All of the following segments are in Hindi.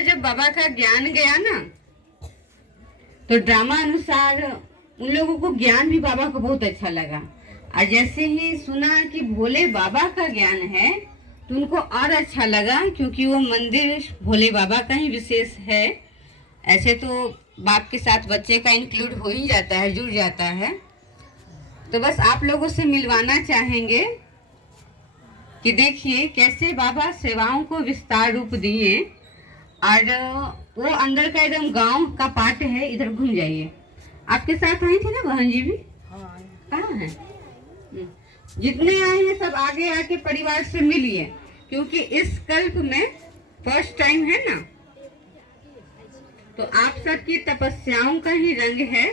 बार जब बाबा का ज्ञान गया ना, तो ड्रामा अनुसार उन लोगों को ज्ञान भी बाबा को बहुत अच्छा लगा। और जैसे ही सुना कि भोले बाबा का ज्ञान है तो उनको और अच्छा लगा, क्योंकि वो मंदिर भोले बाबा का ही विशेष है। ऐसे तो बाप के साथ बच्चे का इंक्लूड हो ही जाता है, जुड़ जाता है। तो बस आप लोगों से मिलवाना चाहेंगे कि देखिए कैसे बाबा सेवाओं को विस्तार रूप दिए। और वो अंदर का एकदम गांव का पार्ट है, इधर घूम जाइए। आपके साथ आई थी ना बहन जी भी? कहाँ है? जितने आए हैं सब आगे आके परिवार से मिलिए, क्योंकि इस कल्प में फर्स्ट टाइम है ना। तो आप सबकी तपस्याओं का ही रंग है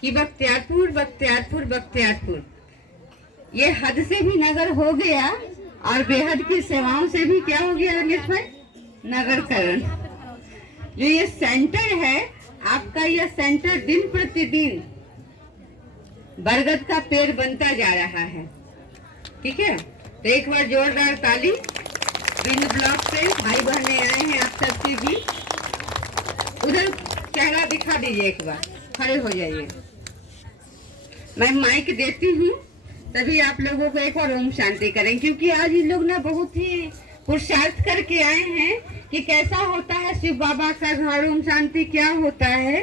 कि बख्तियारपुर बख्तियारपुर बख्तियारपुर ये हद से भी नगर हो गया, और बेहद की सेवाओं से भी क्या हो गया रमेश भाई? नगरकरण। जो ये सेंटर है आपका, यह सेंटर दिन प्रतिदिन बरगद का पेड़ बनता जा रहा है। ठीक है, तो एक बार जोरदार ताली। बिंद ब्लॉक से भाई बहने आए हैं आप सबके भी। उधर चेहरा दिखा दीजिए, एक बार खड़े हो जाइए। मैं माइक देती हूँ, तभी आप लोगों को एक और ओम शांति करें, क्योंकि आज इन लोग ना बहुत ही पुरुषार्थ करके आए हैं कि कैसा होता है शिव बाबा का घर, ओम शांति क्या होता है।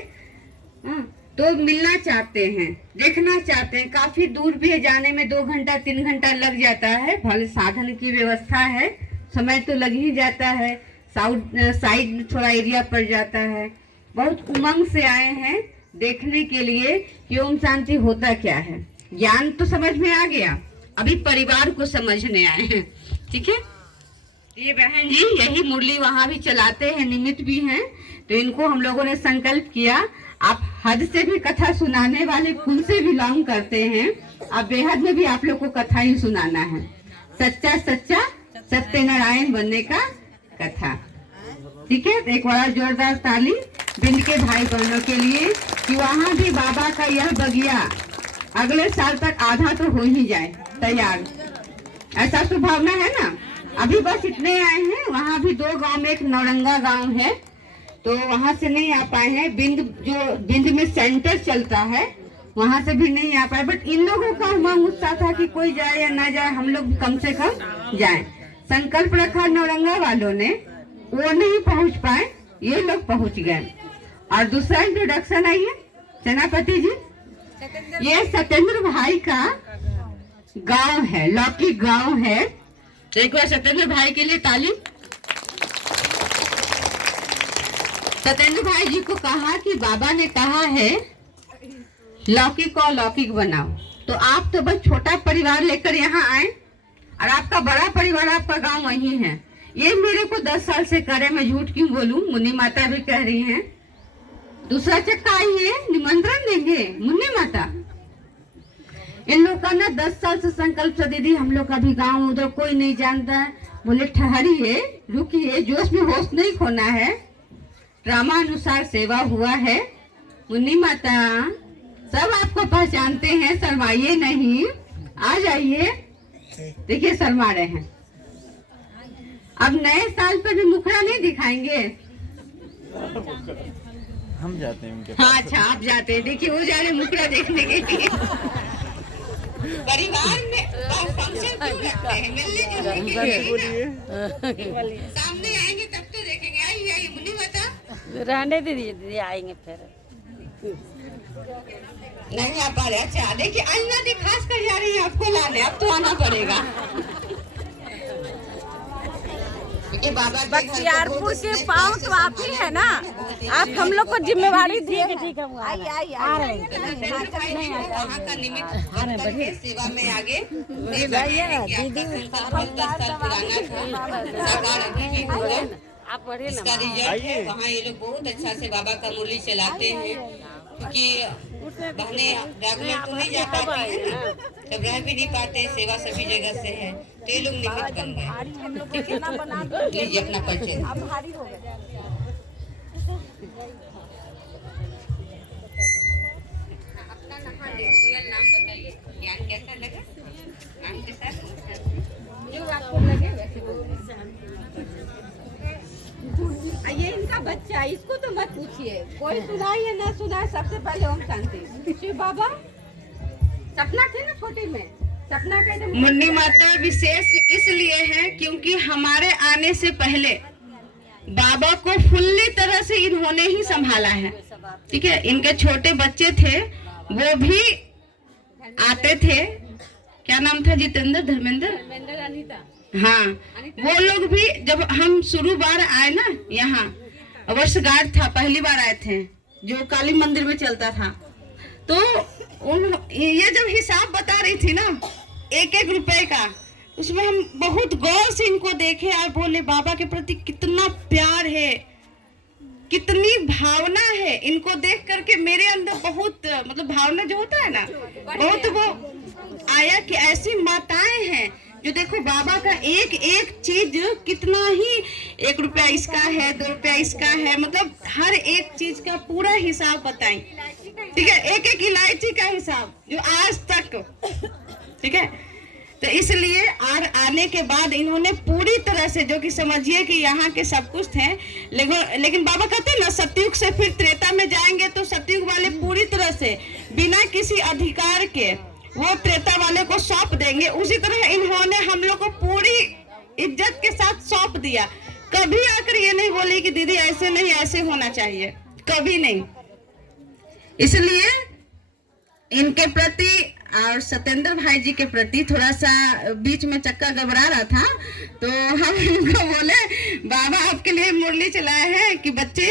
तो मिलना चाहते हैं, देखना चाहते हैं। काफी दूर भी है, जाने में 2 घंटा 3 घंटा लग जाता है। भले साधन की व्यवस्था है, समय तो लग ही जाता है। साइड थोड़ा एरिया पड़ जाता है। बहुत उमंग से आए हैं देखने के लिए कि ओम शांति होता क्या है। ज्ञान तो समझ में आ गया, अभी परिवार को समझने आए हैं। ठीक है, ये बहन जी यही मुरली वहां भी चलाते हैं, निमित्त भी हैं। तो इनको हम लोगों ने संकल्प किया, आप हद से भी कथा सुनाने वाले खुद से बिलोंग करते हैं। अब बेहद में भी आप लोग को कथा ही सुनाना है। सच्चा सच्चा सत्यनारायण बनने का कथा। ठीक है, तो एक बड़ा जोरदार ताली बिंद के भाई बहनों के लिए कि वहाँ भी बाबा का यह बगिया अगले साल तक आधा तो हो ही जाए तैयार। ऐसा संभावना है ना। अभी बस इतने आए हैं, वहाँ भी 2 गांव में एक नौरंगा गांव है, तो वहाँ से नहीं आ पाए हैं। बिंद में सेंटर चलता है, वहाँ से भी नहीं आ पाए। बट इन लोगों का उमंग उत्साह था कि कोई जाए या ना जाए, हम लोग कम से कम जाएं। संकल्प रखा नौरंगा वालों ने, वो नहीं पहुँच पाए, ये लोग पहुँच गए। और दूसरा इंट्रोडक्शन आइए सेनापति जी। ये सत्येंद्र भाई का गांव है, लौकी गांव है। तो एक बार सत्येंद्र भाई के लिए ताली। सत्येंद्र भाई जी को कहा कि बाबा ने कहा है लौकिक को अलौकिक बनाओ। तो आप तो बस छोटा परिवार लेकर यहाँ आए, और आपका बड़ा परिवार, आपका गांव वही है। ये मेरे को 10 साल से करे, मैं झूठ क्यों बोलूं। मुन्नी माता भी कह रही हैं दूसरा चक्का आइए, निमंत्रण देंगे मुन्नी माता। इन लोग का ना 10 साल से संकल्प से दीदी हम लोग का भी गांव उधर कोई नहीं जानता है। बोले ठहरिए, रुकिए, जोश में होश नहीं खोना है। ड्रामा अनुसार सेवा हुआ है। मुन्नी माता सब आपको पहचानते हैं, शर्माइए नहीं, आ जाइए। देखिए शर्मा रहे हैं। अब नए साल पर भी मुखड़ा नहीं दिखाएंगे। हम जाते हैं उनके। हाँ अच्छा, आप जाते हैं। देखिए वो जा रहे मुखड़ा देखने के लिए। परिवार में फंक्शन क्यों रखते हैं? मिलने जुलने के लिए ना। सामने आएंगे तब तो देखेंगे। आइए मुन्नी माता। रहने दीजिए, आएंगे फिर। नहीं आ पा रहे। अच्छा देखिए अन्ना दी खास कर जा रही है आपको लाने, अब तो आना पड़ेगा। बख्तियारपुर के पाँव तो आप ही है ना, आप हम लोग को जिम्मेवारी दिए। ठीक है, आ रहे हैं। सेवा में आगे आप बढ़िए ना। इसका रिजल्ट है वहाँ ये लोग बहुत अच्छा से बाबा का मुरली चलाते हैं। क्योंकि बहने रेगुलर तो नहीं जा पाती है ना, तब रह भी नहीं पाते, सेवा सभी जगह से है, तो ये लोग निमित्त बन गए। लीजिए अपना परिचय। अपना नाम बताइए, ज्ञान कैसा लगा नाम के साथ, जो आपको लगे वैसे बोलिए। ये इनका बच्चा, इसको तो मत पूछिए, कोई सुनाई या ना सुनाए, सबसे पहले ओम शांति। शिव बाबा सपना थे ना छोटी में, सपना का मुन्नी माता विशेष इसलिए है क्योंकि हमारे आने से पहले बाबा को फुल्ली तरह से इन्होंने ही संभाला है। ठीक है, इनके छोटे बच्चे थे वो भी आते थे, क्या नाम था, जितेंद्र, धर्मेंद्र, अनीता, हाँ, वो लोग भी जब हम शुरू बार आए ना यहाँ, वर्षगांठ था, पहली बार आए थे जो काली मंदिर में चलता था, तो ये जब हिसाब बता रही थी ना 1-1 रुपए का, उसमें हम बहुत गौर से इनको देखे और बोले बाबा के प्रति कितना प्यार है, कितनी भावना है। इनको देख करके मेरे अंदर बहुत मतलब भावना जो होता है ना, बहुत वो आया कि ऐसी माताएं हैं जो देखो बाबा का एक एक चीज कितना ही, 1 रुपया इसका है, 2 रुपया इसका है, मतलब हर एक चीज का पूरा हिसाब बताएं। ठीक है, एक एक इलायची का हिसाब जो आज तक, ठीक है, तो इसलिए और आने के बाद इन्होंने पूरी तरह से, जो कि समझिए कि यहाँ के सब कुछ थे, लेकिन बाबा कहते हैं ना सतयुग से फिर त्रेता में जाएंगे, तो सतयुग वाले पूरी तरह से बिना किसी अधिकार के वो त्रेता वाले को सौंप देंगे। उसी तरह इन्होंने हम लोग को पूरी इज्जत के साथ सौंप दिया। कभी आकर ये नहीं बोली कि दीदी ऐसे नहीं, ऐसे होना चाहिए, कभी नहीं। इसलिए इनके प्रति और सत्येंद्र भाई जी के प्रति थोड़ा सा बीच में चक्का घबरा रहा था, तो हम इनको बोले बाबा आपके लिए मुरली चलाए हैं कि बच्चे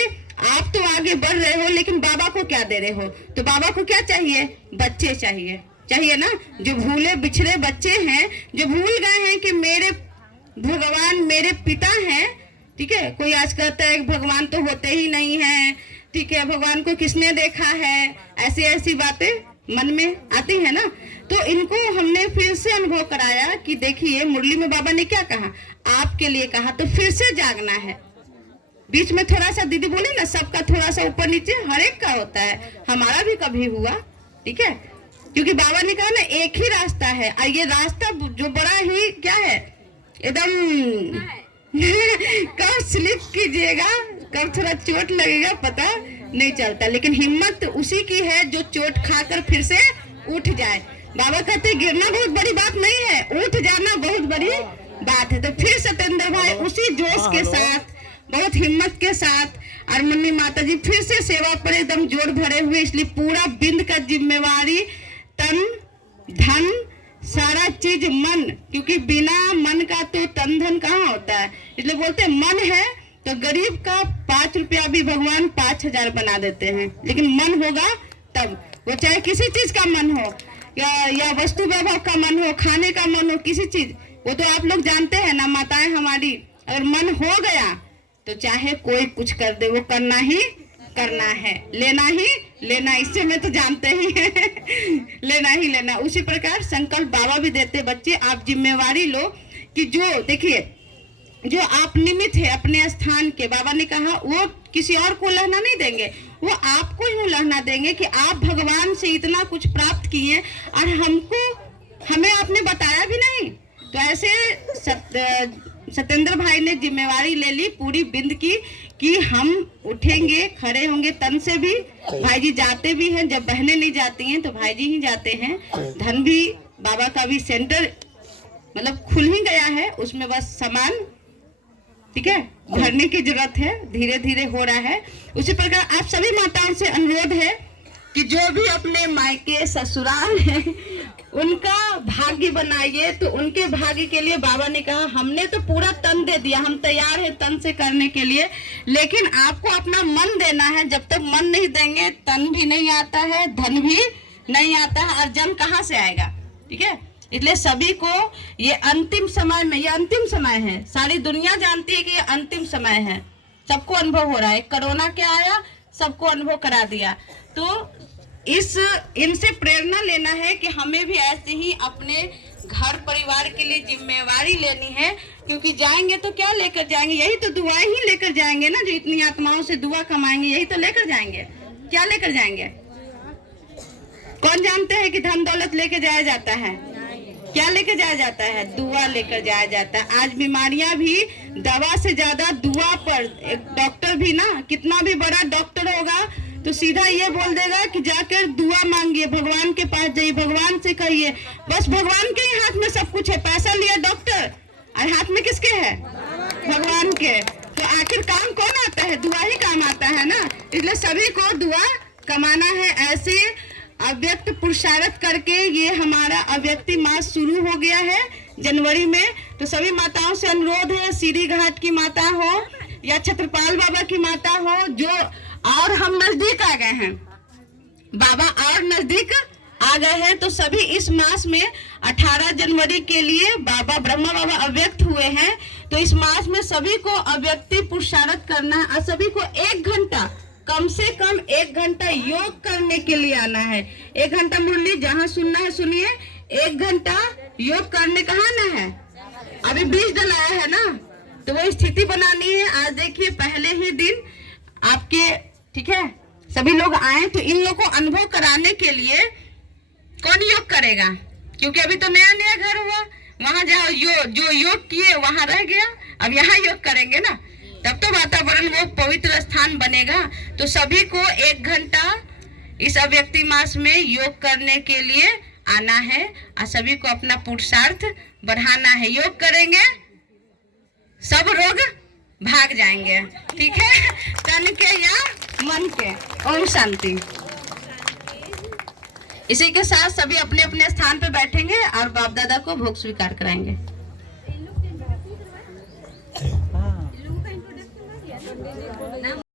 आप तो आगे बढ़ रहे हो, लेकिन बाबा को क्या दे रहे हो। तो बाबा को क्या चाहिए, बच्चे चाहिए, चाहिए ना, जो भूले बिछड़े बच्चे हैं, जो भूल गए हैं कि मेरे भगवान मेरे पिता हैं। ठीक है, कोई आज कहता है भगवान तो होते ही नहीं है, ठीक है, भगवान को किसने देखा है, ऐसी ऐसी बातें मन में आती है ना। तो इनको हमने फिर से अनुभव कराया कि देखिए मुरली में बाबा ने क्या कहा, आपके लिए कहा, तो फिर से जागना है। बीच में थोड़ा सा दीदी बोले ना, सबका थोड़ा सा ऊपर नीचे हर एक का होता है, हमारा भी कभी हुआ। ठीक है, क्योंकि बाबा ने कहा ना एक ही रास्ता है, और ये रास्ता जो बड़ा ही क्या है, एकदम कब स्लिप कीजिएगा, कब थोड़ा चोट लगेगा पता नहीं चलता, लेकिन हिम्मत तो उसी की है जो चोट खाकर फिर से उठ जाए। बाबा कहते गिरना बहुत बड़ी बात नहीं है, उठ जाना बहुत बड़ी बात है। तो फिर सत्येंद्र भाई उसी जोश के साथ, बहुत हिम्मत के साथ, और मुन्नी माता जी फिर से सेवा पर एकदम जोर भरे हुए। इसलिए पूरा बिंद का जिम्मेवारी, तन धन सारा चीज मन, क्योंकि बिना मन का तो तन धन कहाँ होता है। इसलिए बोलते मन है तो गरीब का 5 रुपया भी भगवान 5000 बना देते हैं, लेकिन मन होगा तब, वो चाहे किसी चीज का मन हो, या वस्तु वैभव का मन हो, खाने का मन हो, किसी चीज, वो तो आप लोग जानते हैं ना माताएं हमारी, अगर मन हो गया तो चाहे कोई कुछ कर दे, वो करना ही करना है, लेना ही लेना, इससे मैं तो जानते ही है लेना ही लेना। उसी प्रकार संकल्प बाबा भी देते, बच्चे आप जिम्मेवारी लो कि जो देखिए जो आप निमित्त है अपने स्थान के, बाबा ने कहा वो किसी और को लहना नहीं देंगे, वो आपको ही लहना देंगे कि आप भगवान से इतना कुछ प्राप्त किए और हमें आपने बताया भी नहीं। तो ऐसे सत्येंद्र भाई ने जिम्मेवारी ले ली पूरी बिंद की कि हम उठेंगे, खड़े होंगे तन से भी। भाई जी जाते भी हैं, जब बहनें नहीं जाती हैं तो भाई जी ही जाते हैं। धन भी बाबा का भी सेंटर मतलब खुल ही गया है, उसमें बस सामान ठीक है भरने की जरूरत है, धीरे धीरे हो रहा है। उसी प्रकार आप सभी माताओं से अनुरोध है कि जो भी अपने मायके ससुराल है उनका भाग्य बनाइए। तो उनके भाग्य के लिए बाबा ने कहा हमने तो पूरा तन दे दिया, हम तैयार है तन से करने के लिए, लेकिन आपको अपना मन देना है। जब तक मन नहीं देंगे तन भी नहीं आता है, धन भी नहीं आता है, और जन कहाँ से आएगा। ठीक है, इसलिए सभी को ये अंतिम समय में, ये अंतिम समय है, सारी दुनिया जानती है कि ये अंतिम समय है, सबको अनुभव हो रहा है। कोरोना क्या आया सबको अनुभव करा दिया। तो इनसे प्रेरणा लेना है कि हमें भी ऐसे ही अपने घर परिवार के लिए जिम्मेवारी लेनी है, क्योंकि जाएंगे तो क्या लेकर जाएंगे, यही तो दुआएं ही लेकर जाएंगे ना, जो इतनी आत्माओं से दुआ कमाएंगे यही तो लेकर जाएंगे। क्या लेकर जाएंगे? कौन जानते हैं कि धन दौलत लेके जाया जाता है? क्या लेकर जाया जाता है? दुआ लेकर जाया जाता है। आज बीमारियां भी दवा से ज्यादा दुआ पर, एक डॉक्टर भी ना कितना भी बड़ा डॉक्टर होगा तो सीधा ये बोल देगा कि जाकर दुआ मांगिए, भगवान के पास जाइए, भगवान से कहिए। बस भगवान के ही हाथ में सब कुछ है। पैसा लिया डॉक्टर और हाथ में किसके है? भगवान के। तो आखिर काम कौन आता है? दुआ ही काम आता है ना। इसलिए सभी को दुआ कमाना है। ऐसे अव्यक्त पुरुषार्थ करके ये हमारा अव्यक्ति मास शुरू हो गया है जनवरी में। तो सभी माताओं से अनुरोध है, सीढ़ी घाट की माता हो या छत्रपाल बाबा की माता हो, जो और हम नजदीक आ गए हैं, बाबा और नजदीक आ गए हैं, तो सभी इस मास में 18 जनवरी के लिए बाबा ब्रह्मा बाबा अव्यक्त हुए हैं। तो इस मास में सभी को अव्यक्ति पुरुषार्थ करना है और सभी को 1 घंटा, कम से कम 1 घंटा योग करने के लिए आना है। 1 घंटा मुरली जहाँ सुनना है सुनिए, 1 घंटा योग करने कहाँ आना है? अभी बीज डलाया है ना, तो वो स्थिति बनानी है। आज देखिए पहले ही दिन आपके, ठीक है, सभी लोग आए, तो इन लोगों को अनुभव कराने के लिए कौन योग करेगा? क्योंकि अभी तो नया नया घर हुआ, वहां जाओ जो योग किए वहां रह गया, अब यहाँ योग करेंगे ना, तब तो वातावरण वो पवित्र स्थान बनेगा। तो सभी को 1 घंटा इस अव्यक्ति मास में योग करने के लिए आना है और सभी को अपना पुरुषार्थ बढ़ाना है। योग करेंगे सब रोग भाग जाएंगे, ठीक है, तन के या मन के। ओम शांति। इसी के साथ सभी अपने अपने स्थान पर बैठेंगे और बाप दादा को भोग स्वीकार कराएंगे।